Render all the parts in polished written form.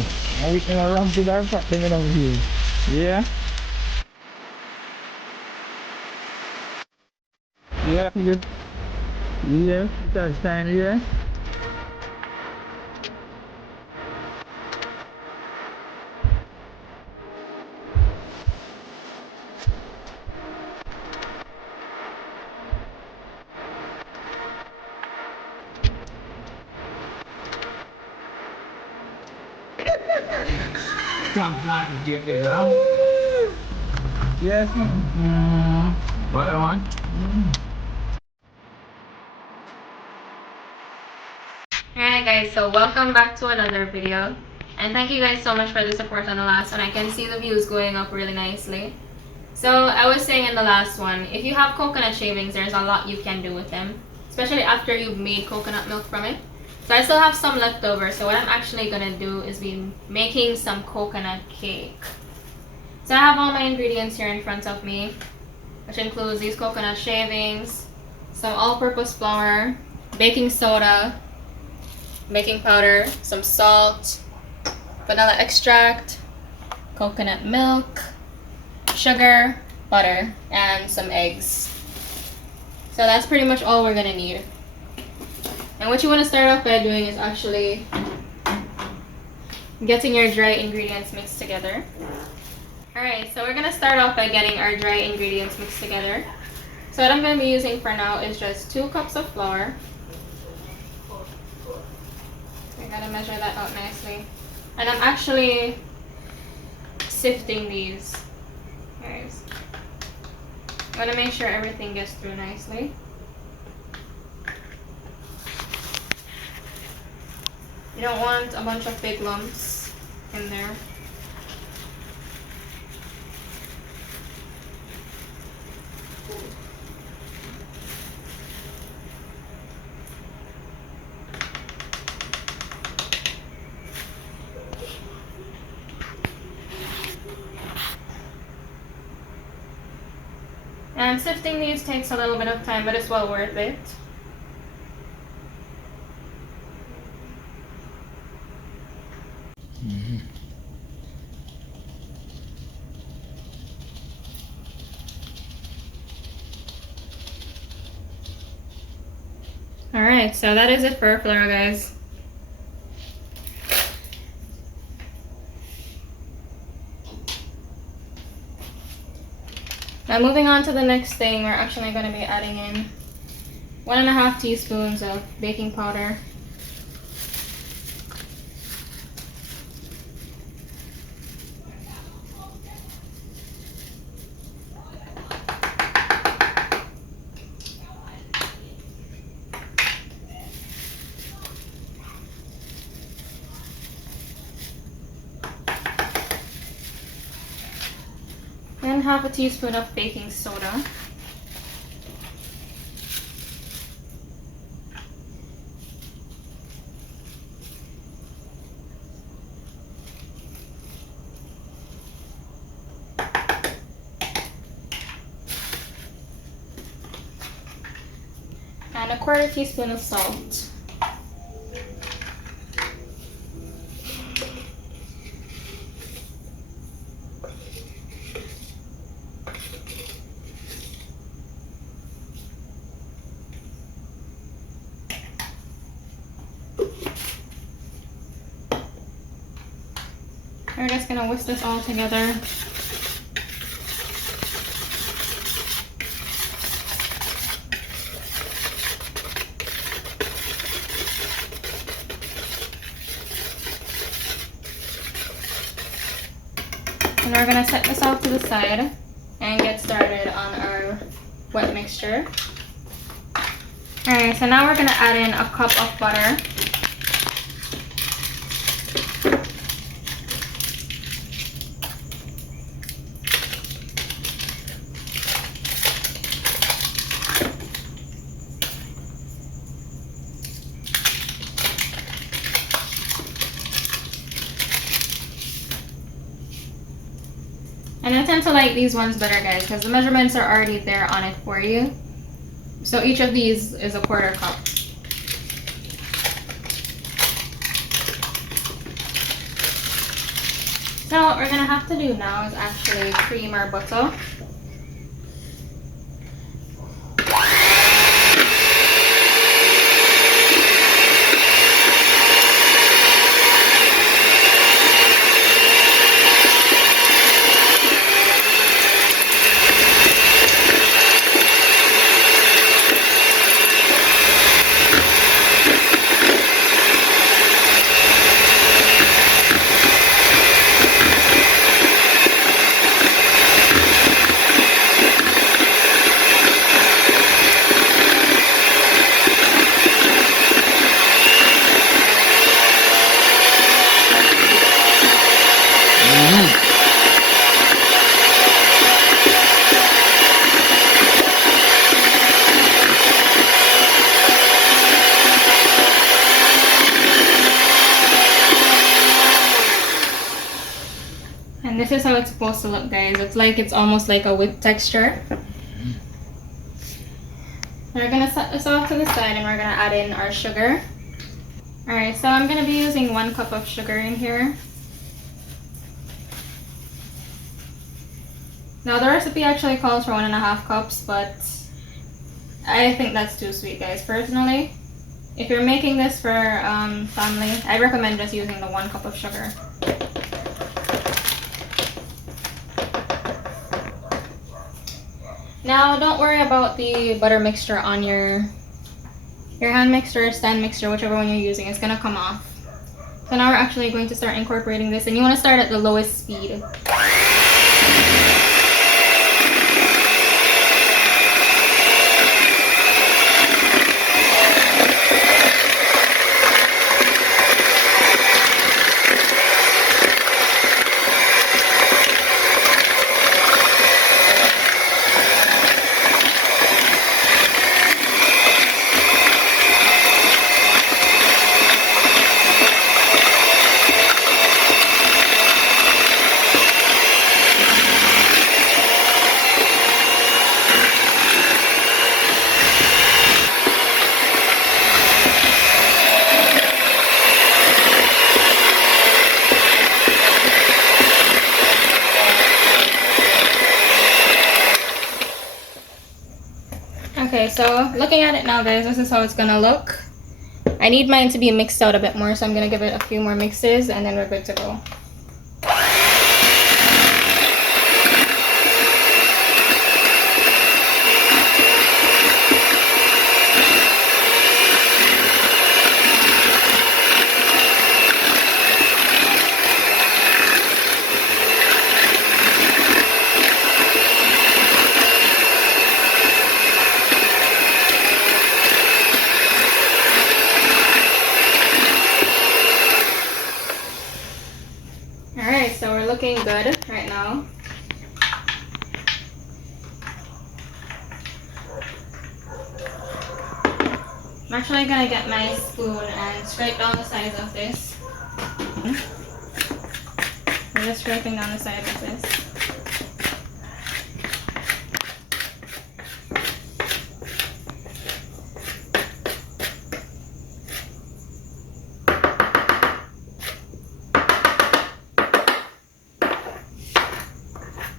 Whitney around to there, but tingnan ang view. Yeah. Yeah, good. Yeah, that's fine, yeah. Come on, get it out. Yes. What I want? Alright guys, so welcome back to another video. And thank you guys so much for the support on the last one. I can see the views going up really nicely. So I was saying in the last one, if you have coconut shavings, there's a lot you can do with them. Especially after you've made coconut milk from it. So I still have some left over, so what I'm actually going to do is be making some coconut cake. So I have all my ingredients here in front of me, which includes these coconut shavings, some all-purpose flour, baking soda, baking powder, some salt, vanilla extract, coconut milk, sugar, butter, and some eggs. So that's pretty much all we're gonna need. And what you want to start off by doing is actually getting your dry ingredients mixed together. Alright, so we're gonna start off by getting our dry ingredients mixed together. So what I'm gonna be using for now is just 2 cups of flour. I gotta measure that out nicely. And I'm actually sifting these. Guys, I want to make sure everything gets through nicely. You don't want a bunch of big lumps in there. And sifting these takes a little bit of time, but it's well worth it. Alright, so that is it for our flour, guys. Now moving on to the next thing, we're actually going to be adding in 1.5 teaspoons of baking powder. And 1/2 teaspoon of baking soda. And 1/4 teaspoon of salt. We're just gonna whisk this all together. And we're gonna set this off to the side and get started on our wet mixture. Alright, so now we're gonna add in a cup of butter. And I tend to like these ones better, guys, because the measurements are already there on it for you. So each of these is 1/4 cup. So what we're gonna have to do now is actually cream our butter. And this is how it's supposed to look, guys. It's almost like a whipped texture. We're gonna set this off to the side and we're gonna add in our sugar. Alright, so I'm gonna be using 1 cup of sugar in here. Now the recipe actually calls for 1.5 cups, but I think that's too sweet, guys, personally. If you're making this for family, I recommend just using the 1 cup of sugar. Now, don't worry about the butter mixture on your hand mixer, stand mixer, whichever one you're using. It's gonna come off. So now we're actually going to start incorporating this, and you want to start at the lowest speed. Okay, so looking at it now, guys, this is how it's gonna look. I need mine to be mixed out a bit more, so I'm gonna give it a few more mixes and then we're good to go. Alright, so we're looking good right now. I'm actually gonna get my spoon and scrape down the sides of this. I'm just scraping down the sides of this.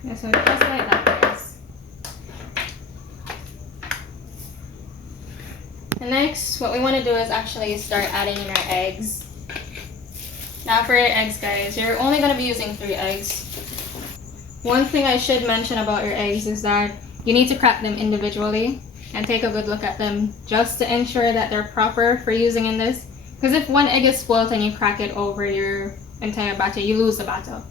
Yeah, so just like that, guys. And next, what we want to do is actually start adding in our eggs. Now for your eggs, guys, you're only going to be using 3 eggs. One thing I should mention about your eggs is that you need to crack them individually and take a good look at them just to ensure that they're proper for using in this. Because if one egg is spoiled and you crack it over your entire batter, you lose the batter.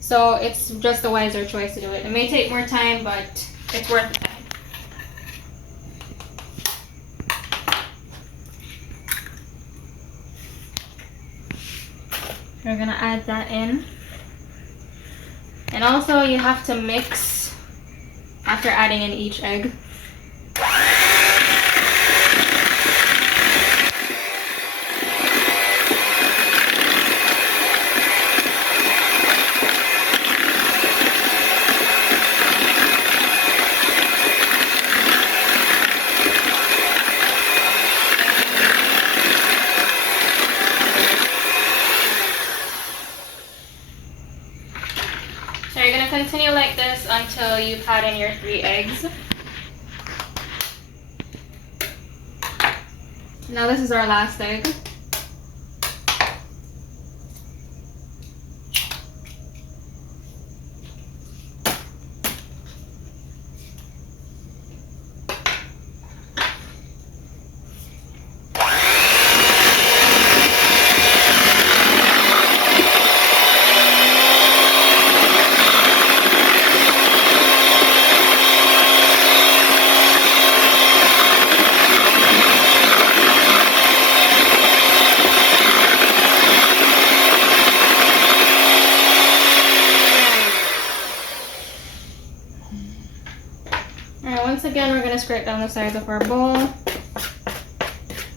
So it's just a wiser choice to do it. It may take more time, but it's worth the time. We're gonna add that in. And also you have to mix after adding in each egg. So you're gonna continue like this until you add in your 3 eggs. Now this is our last egg. Once again, we're going to scrape down the sides of our bowl.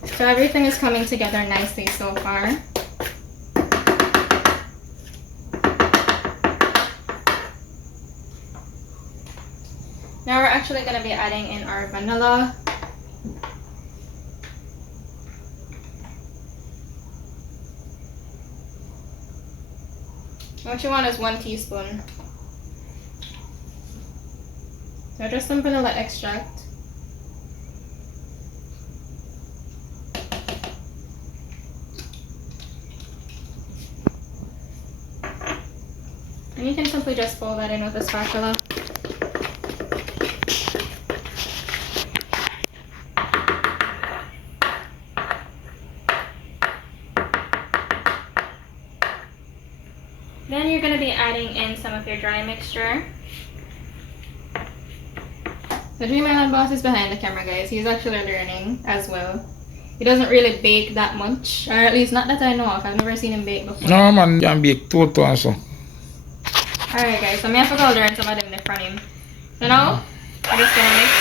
So everything is coming together nicely so far. Now we're actually going to be adding in our vanilla. What you want is 1 teaspoon. So just some vanilla extract. And you can simply just fold that in with a spatula. Then you're going to be adding in some of your dry mixture. The Dream Island boss is behind the camera, guys. He's actually learning as well. He doesn't really bake that much, or at least not that I know of. I've never seen him bake before. No man, you can bake total and so. Alright guys, so I have to go learn some of them in front of him. So now, I'm just gonna mix.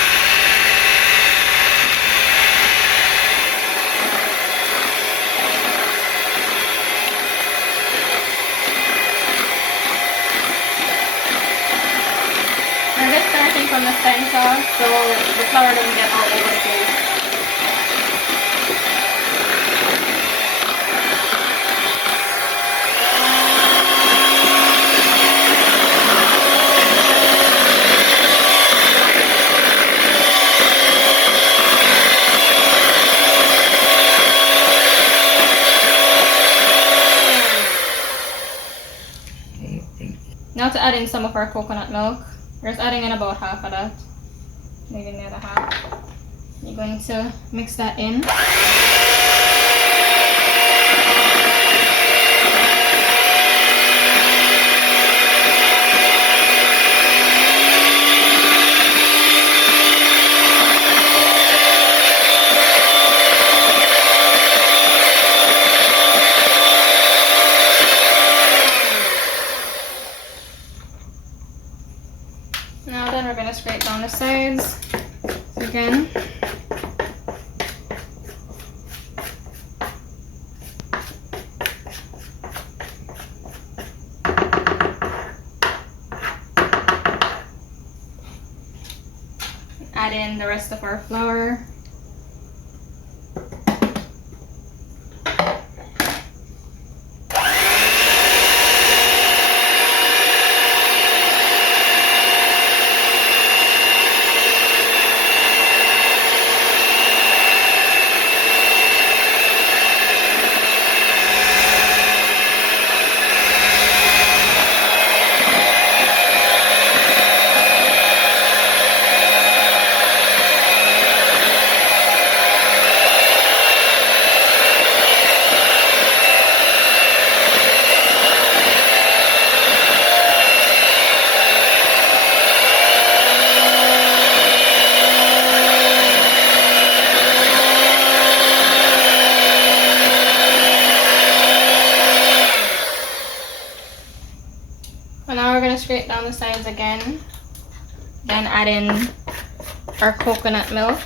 We're just starting from the center, so the flour doesn't get all over the place. Now to add in some of our coconut milk. We're just adding in about half of that. Leaving the other half. You're going to mix that in. Now then we're going to scrape down the sides again. Add in the rest of our flour. And now we're going to scrape down the sides again. Then add in our coconut milk.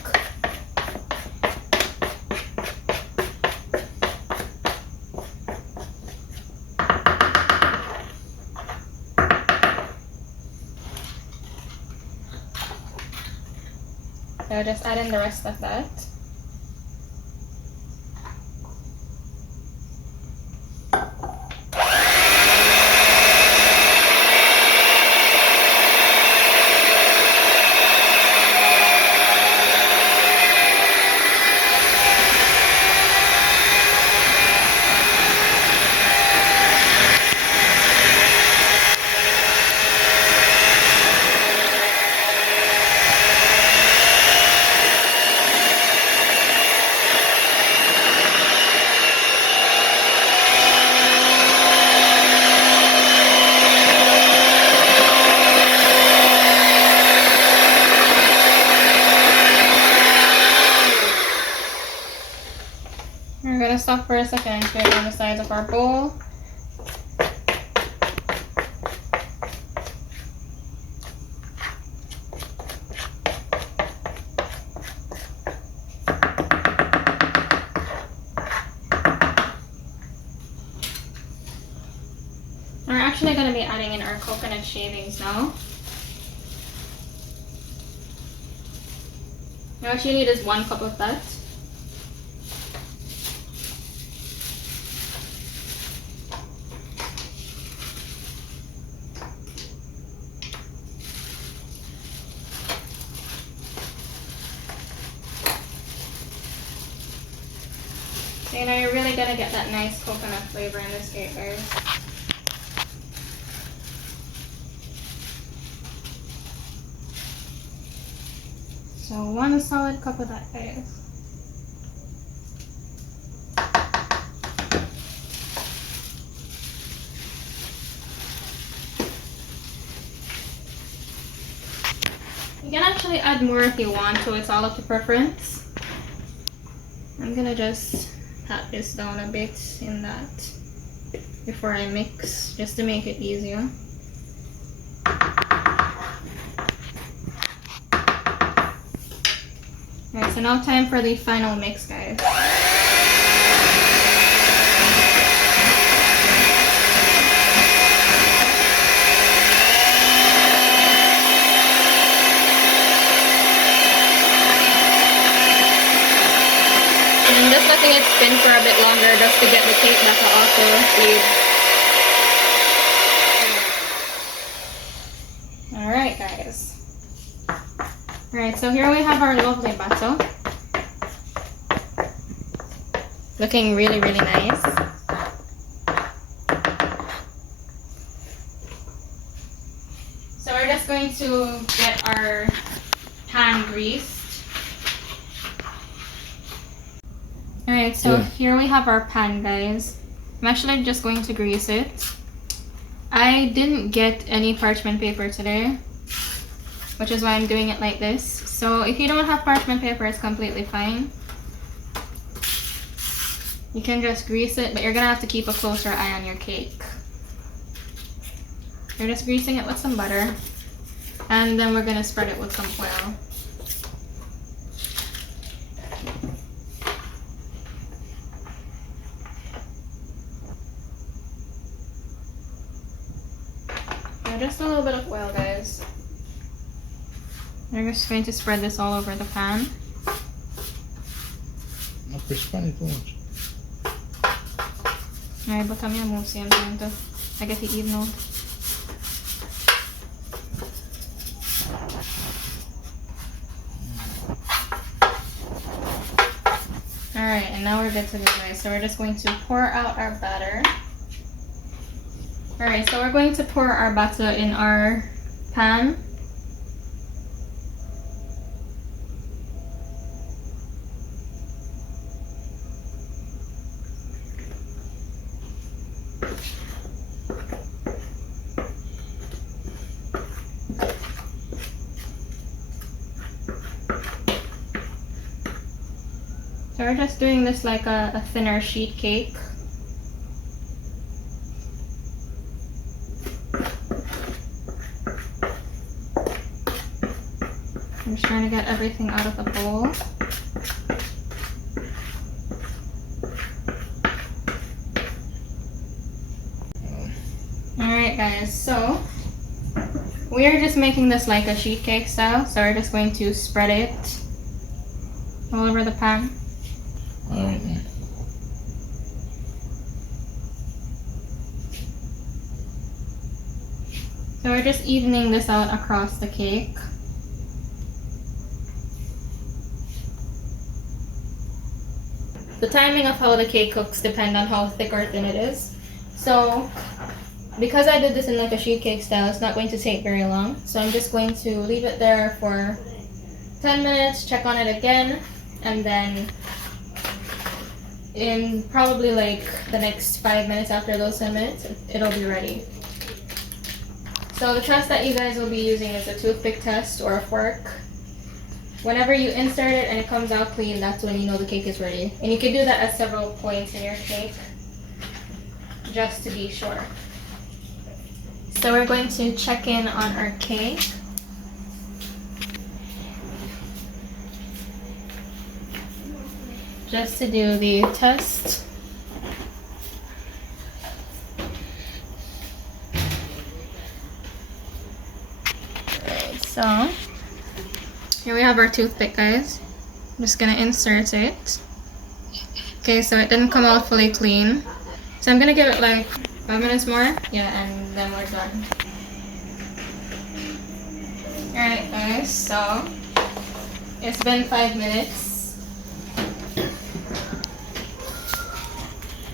So just add in the rest of that. off for a second and straighten on the sides of our bowl. We're actually going to be adding in our coconut shavings now. What you need is 1 cup of that. So you know you're really gonna get that nice coconut flavor in this cake, guys. So 1 solid cup of that, guys. You can actually add more if you want, so it's all up to preference. I'm gonna just pat this down a bit in that before I mix, just to make it easier. Alright, so now time for the final mix, guys. And just letting it spin for a bit longer just to get the cake batter off the lead. Alright, guys. Alright, so here we have our lovely batter. Looking really, really nice. So we're just going to get our pan greased. Alright, so here we have our pan, guys. I'm actually just going to grease it. I didn't get any parchment paper today, which is why I'm doing it like this. So if you don't have parchment paper, it's completely fine. You can just grease it, but you're gonna have to keep a closer eye on your cake. You're just greasing it with some butter, and then we're gonna spread it with some oil. Just a little bit of oil, guys. We're just going to spread this all over the pan. Not spread it too much. Alright, but kami mo siya to. I get to eat now. Alright, and now we're good to go, guys. So we're just going to pour out our batter. Alright, so we're going to pour our batter in our pan. So we're just doing this like a thinner sheet cake. I'm just trying to get everything out of the bowl. Alright guys, so we are just making this like a sheet cake style, so we're just going to spread it all over the pan. Alright then. So we're just evening this out across the cake. The timing of how the cake cooks depends on how thick or thin it is. So because I did this in like a sheet cake style, it's not going to take very long. So I'm just going to leave it there for 10 minutes, check on it again, and then in probably like the next 5 minutes after those 10 minutes, it'll be ready. So the test that you guys will be using is a toothpick test or a fork. Whenever you insert it and it comes out clean, that's when you know the cake is ready. And you can do that at several points in your cake, just to be sure. So we're going to check in on our cake. Just to do the test. Alright, so here we have our toothpick, guys. I'm just gonna insert it. Okay, so it didn't come out fully clean. So I'm gonna give it like 5 minutes more. Yeah, and then we're done. Alright guys, so it's been 5 minutes.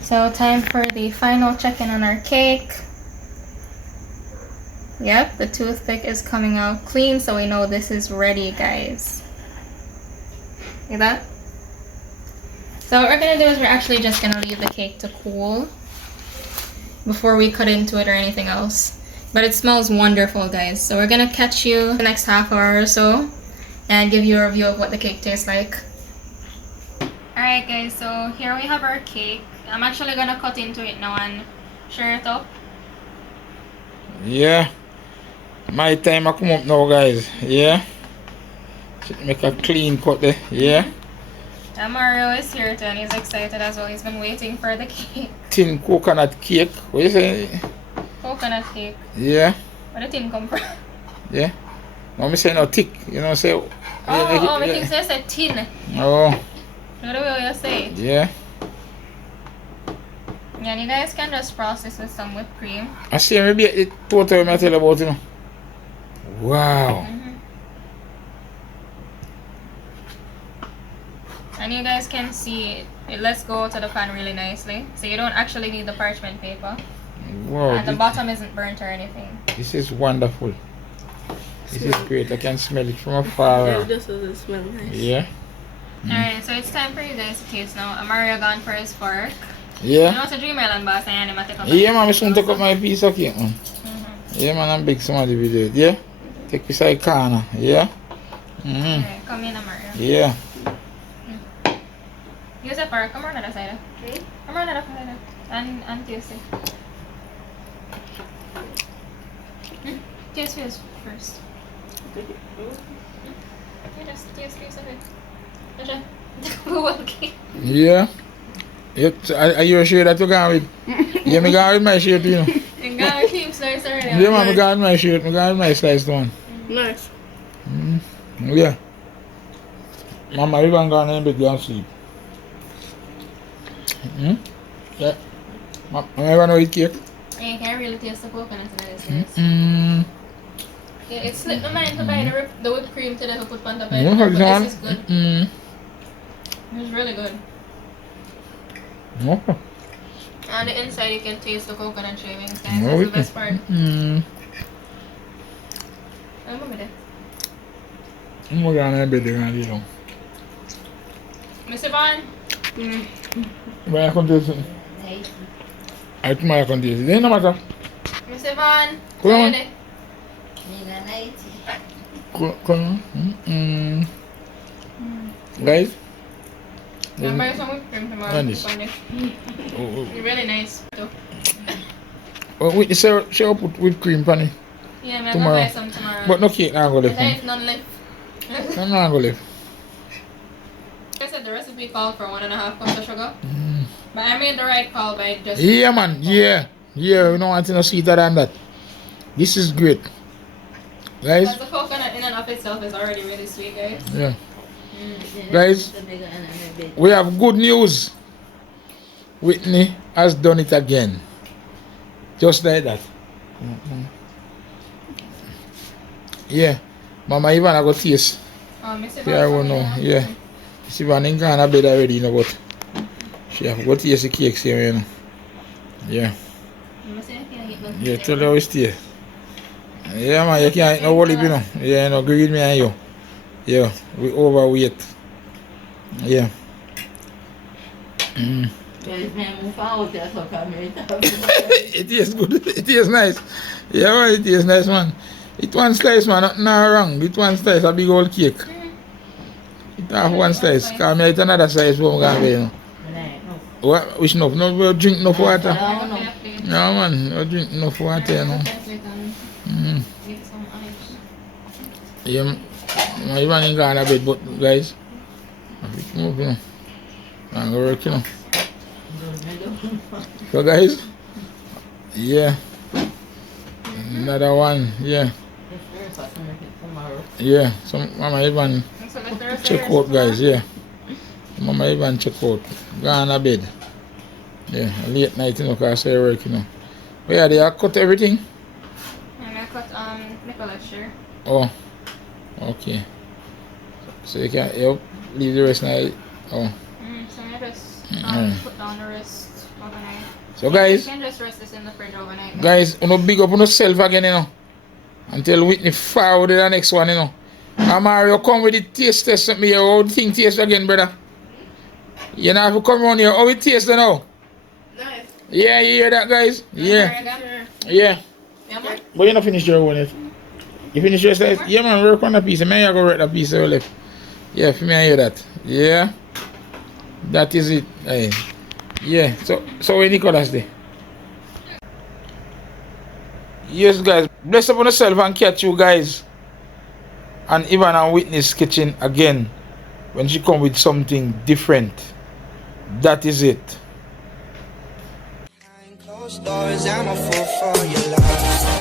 So time for the final check-in on our cake. Yep, the toothpick is coming out clean, so we know this is ready, guys. See that? So what we're gonna do is we're actually just gonna leave the cake to cool before we cut into it or anything else. But it smells wonderful, guys. So we're gonna catch you the next half hour or so and give you a review of what the cake tastes like. Alright guys, so here we have our cake. I'm actually gonna cut into it now and share it up. Yeah. My time I come up now, guys. Yeah. Should make a clean cut there. Yeah. And Mario is here too and he's excited as well. He's been waiting for the cake. Tin coconut cake. What you say? Coconut cake. Yeah. Where the tin come from? Yeah. No, me say no thick. You know, say. Oh, me think you said tin. Oh. What the way you say it? Yeah. Yeah, and you guys can just frost this with some whipped cream. I see maybe it total I tell you about, you know. Wow. And you guys can see it lets go to the pan really nicely. So you don't actually need the parchment paper. Wow. And the bottom isn't burnt or anything. This is wonderful. This is great. I can smell it from afar. Yeah, this doesn't smell nice. Yeah. Alright, so it's time for you guys to taste now. Mario gone for his fork. Yeah. You know what's a dream island boss and I'm take up. Yeah, man, I soon take up my piece of cake, man. Yeah, man, I'm big somebody will do it. Yeah? Take this side corner. Yeah? Alright, come in, Mario. Yeah. Use a fork. Come on the other side. Come on the other side. And taste it. Taste yours first. You just taste piece of it. Okay. Yeah. Yep. So are you sure that you going with? Yeah, me going with my shirt, you know. You got a cream slice already. Yeah, man, I got my shirt. I got my sliced one. Nice. Yeah. Mama, you gonna go in bed and sleep. Yeah. Mama, you wanna eat cake? You can't really taste the coconut in this. Yeah, it slipped my mind to buy the whipped cream today to put on the bed. But this is good. It's really good. Okay. On the inside, you can taste the coconut shavings, guys. That's the best part. I'm gonna bed and lay down. Mr. Vaughn? Where I come to this? I tomorrow I come to this. It ain't no matter. Mr. Vaughn? Come on. Come on. Guys? I'll buy some whipped cream tomorrow. Nice. It's really nice too. Oh, Whitney, shall put whipped cream on it? Yeah, I'm Tomorrow. gonna buy some tomorrow. But no cake now go left. There is none left. No, no go left. I said the recipe called for 1.5 cups of sugar. But I made the right call by just... Yeah, man. Yeah. Yeah, we don't want no sweeter than that. This is great. Guys? Because the coconut in and of itself is already really sweet, guys. Yeah. Guys, we have good news. Whitney has done it again. Just like that. Yeah. Mama even I got taste. Oh, Miss Yeah, I won't know. Yeah. See, man, in Ghana bed already, you know, but she have got taste the cakes here, you know. Yeah. Yeah, tell her how it stay. Yeah, man, you can't eat no wallop, you know. Yeah, no, agree with me and you. Yeah, we overweight. Yeah. It is good. It is nice. Yeah, well, it is nice, man. It one slice, man. Nothing wrong. It one slice, a big old cake. Half one slice. Because I eat another slice for me. You know. What? Which enough? No, we drink enough water. No, man. We drink enough water, you know. Yeah, I'm even in Ghana bed, but guys, I'm picking up, you know. I'm going to work, you know. So, guys, yeah. Another one, yeah. Yeah, so Mama even check out, guys, yeah. Mama even check out. Ghana bed. Yeah, late night, you know, because I work, you know. But yeah, they have cut everything. And I cut Nicholas shirt. Oh, okay. So you can leave the rest now. Oh. So I just put down the rest overnight. So guys, you can just rest this in the fridge overnight. Guys, you know, big up on yourself again, you know. Until Whitney forward to the next one, you know. And Mario come with the taste test with me. How the thing taste again, brother? You know, if you come around here, how it taste now? Nice. Yeah, you hear that, guys? Yeah. Yeah. But you not finish your one yet. You finish your slice? Yeah, man, work on a piece. Man, you go work that piece of left. Yeah, for me, I hear that. Yeah. That is it. Hey. Yeah. So when Nicholas day? Yes, guys. Bless upon yourself and catch you guys. And Ivan and Whitney's kitchen again. When she come with something different. That is it. Behind closed doors, I'm a fool for your love.